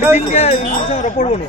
दिन के संग रपड़ बनो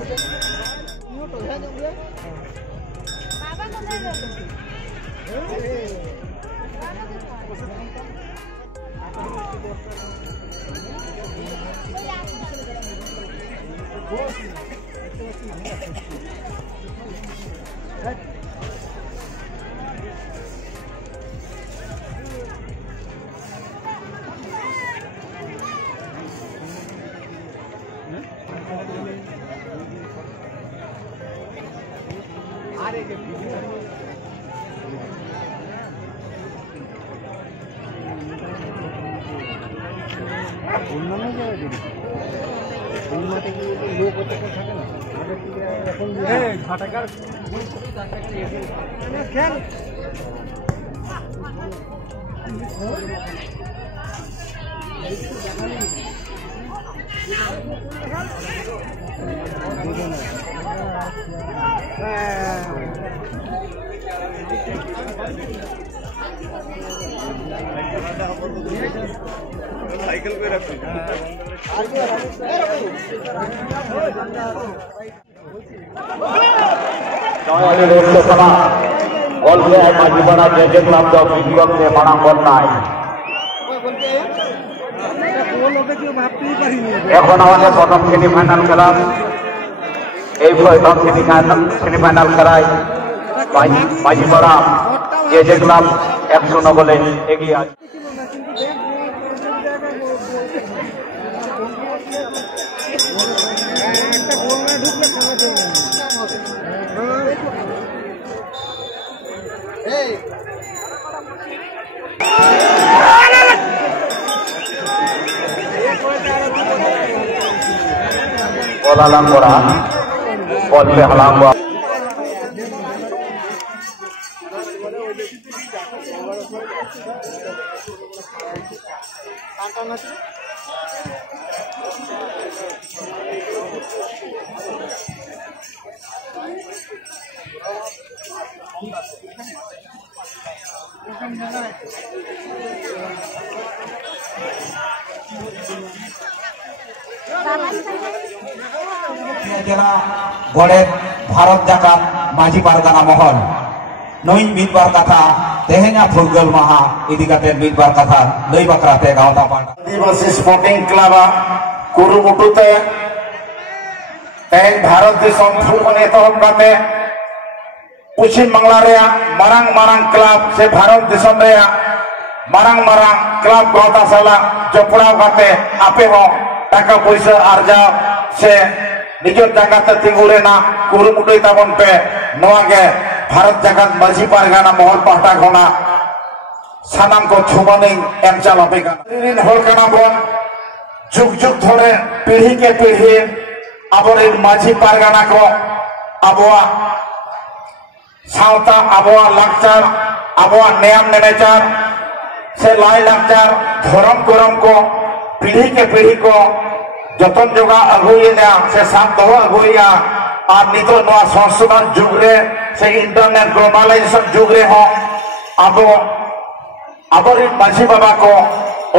साइकिल पे रख माजीपाड़ा जैसे क्लब जो विद्युत से बड़ा बोलना है এখন আমাদের প্রথম সেমিফাইনাল খেলা এই প্রথম সেমিফাইনাল খেলায় মাঝিপাড়া জেজে ক্লাব 1-0 গোলে এগিয়ে আছে। बॉल हलाम करा बॉल पे हलाम हुआ জেলা গড়ের ভারত জাকাত মাঝি পারগানা মহল নই মিদবার কথা তেহেনা ফুটবল মাহা ইদিকাতে মিদবার কথা নই বাকরাতে গাওতা পাল্টা আদিবাসী sporting club কুরুমুটুতে তেহেন Bharat Disham football এতহব কাতে পশ্চিম বাংলা রে মারাং মারাং ক্লাব সে ভারত দিশম রে মারাং মারাং ক্লাব গাওতা সালা জপড়াও কাতে আপে হো টাকা পয়সা আরজাও সে নিজের জায়গাতে তিঙ্গুরেনা কুরুমুটুই তাবন पे नोआगे भारत जगत माझी पारगाना महल पाहटा खना सानाम को छुमानी एम चालापे गाना हल काना बन जुग जुग धरे पीढ़ी के पीढ़ी आबोरे माझी पारगाना को आबोआ सावता आबोआ लाकचार आबोआ नेम नेनेचार से लाई लाकचार धर्म करम को पीढ़ी के पीढ़ी को जतन जोगा अगुया से साथ दो अगुया और नितो नवा संशोधन जुग रे से इंटरनेट ग्लोबलाइजेशन जुग रे हो अब आबोरी माझी बाबा को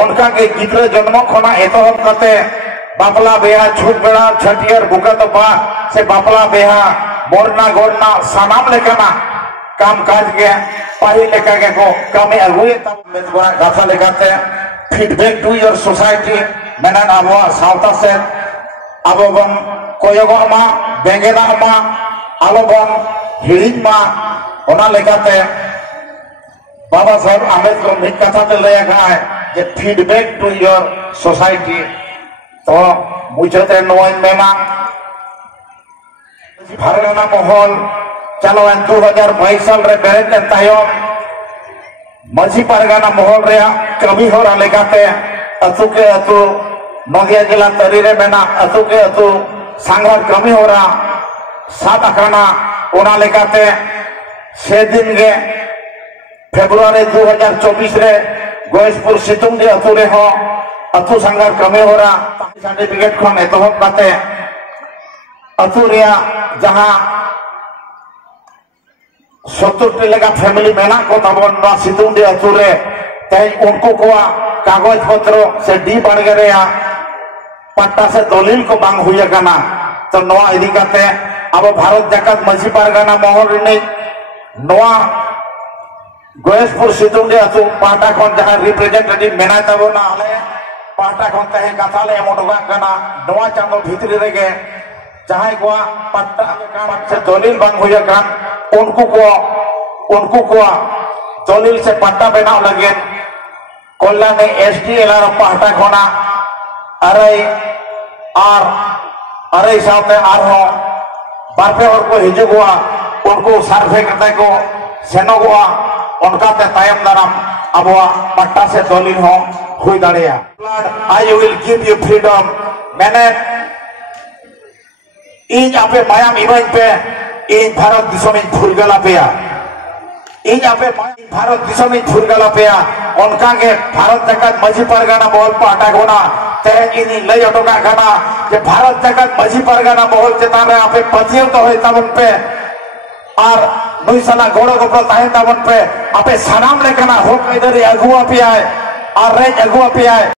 उनका के गिद्रे जन्म खना एतहब कते बापला बेहा छूट बेड़ा छटियर बुकत बा से बापला बेहा बोरना गोरना सानाम लेकना काम काज के पाही लेका के को कामे अगुया तब मेदबरा गाथा लेकाते फीडबैक टू योर सोसाइटी मेनान आबो सावता से आबो बन कोयगमा बेंगेना मा आलोबन हिरिन मा ओना लेकाते बाबा साहब आंबेडकर मिट कथा ते लया गाय जे फीडबैक टू योर सोसाइटी तो मुझते नोय मेना भारगाना महल चलो 2022 साल रे बेरेट तायम माझी पारगाना महल रे कमी होरा लेकाते अतु के अतु नदिया जिला तरी रे मेना अतु के अतु सांगवार कमी होरा सात आखाना ओना लेकाते से दिन गे फेब्रुआरी 2024 रे गोयसपुर सितुंग दे अतु रे हो अतु सांगवार कमी होरा सर्टिफिकेट खन एतहब काते अतु रिया जहां 70 लेका फैमिली मेना को तबन ना सितुंग दे अतु रे ते उनको को कागज पत्र से डी बाड़गे रे पट्टा से दलिल को बांग हुई करना तो नवा इदी करते अब भारत जाकात मजी पारगाना महल रिनी नवा गणेशपुर सितुंडी अतु पाटा खन जहां रिप्रेजेंटेटिव मेना तबोना आले पाटा खन तहे कथा ले एमोडोगा कना नवा चांदो भितरी रेगे जहां को पट्टा से दलिल बांग हुई कान उनको को दलिल से पट्टा बनाव लगे कल्याण एसडीएलआर पाटा खना अरे साथ बारपे और को हिजुआ उनको सर्वे करते को सेनोगुआ उनका तायम दाराम अब पट्टा से दलिल हो हुई दाड़िया I will give you freedom मैंने इन आपे मायाम इमाइन पे इन भारत दिसोम इन फुरगला पेया इन आपे भारत दिसोम इन फुरगला पेया उनका के भारत जाकात मजी पारगाना महल पाटा गोना तेरे इन लय अटोका गाना कि भारत जाकात मजी पारगाना महल चेतान रे आपे पतियम तो होय ताबन पे और नई साला गोड़ो गोपल ताहें ताबन पे आपे सनाम लेकना होक इधर अगुआ पे आए और रेज अगुआ पे आए।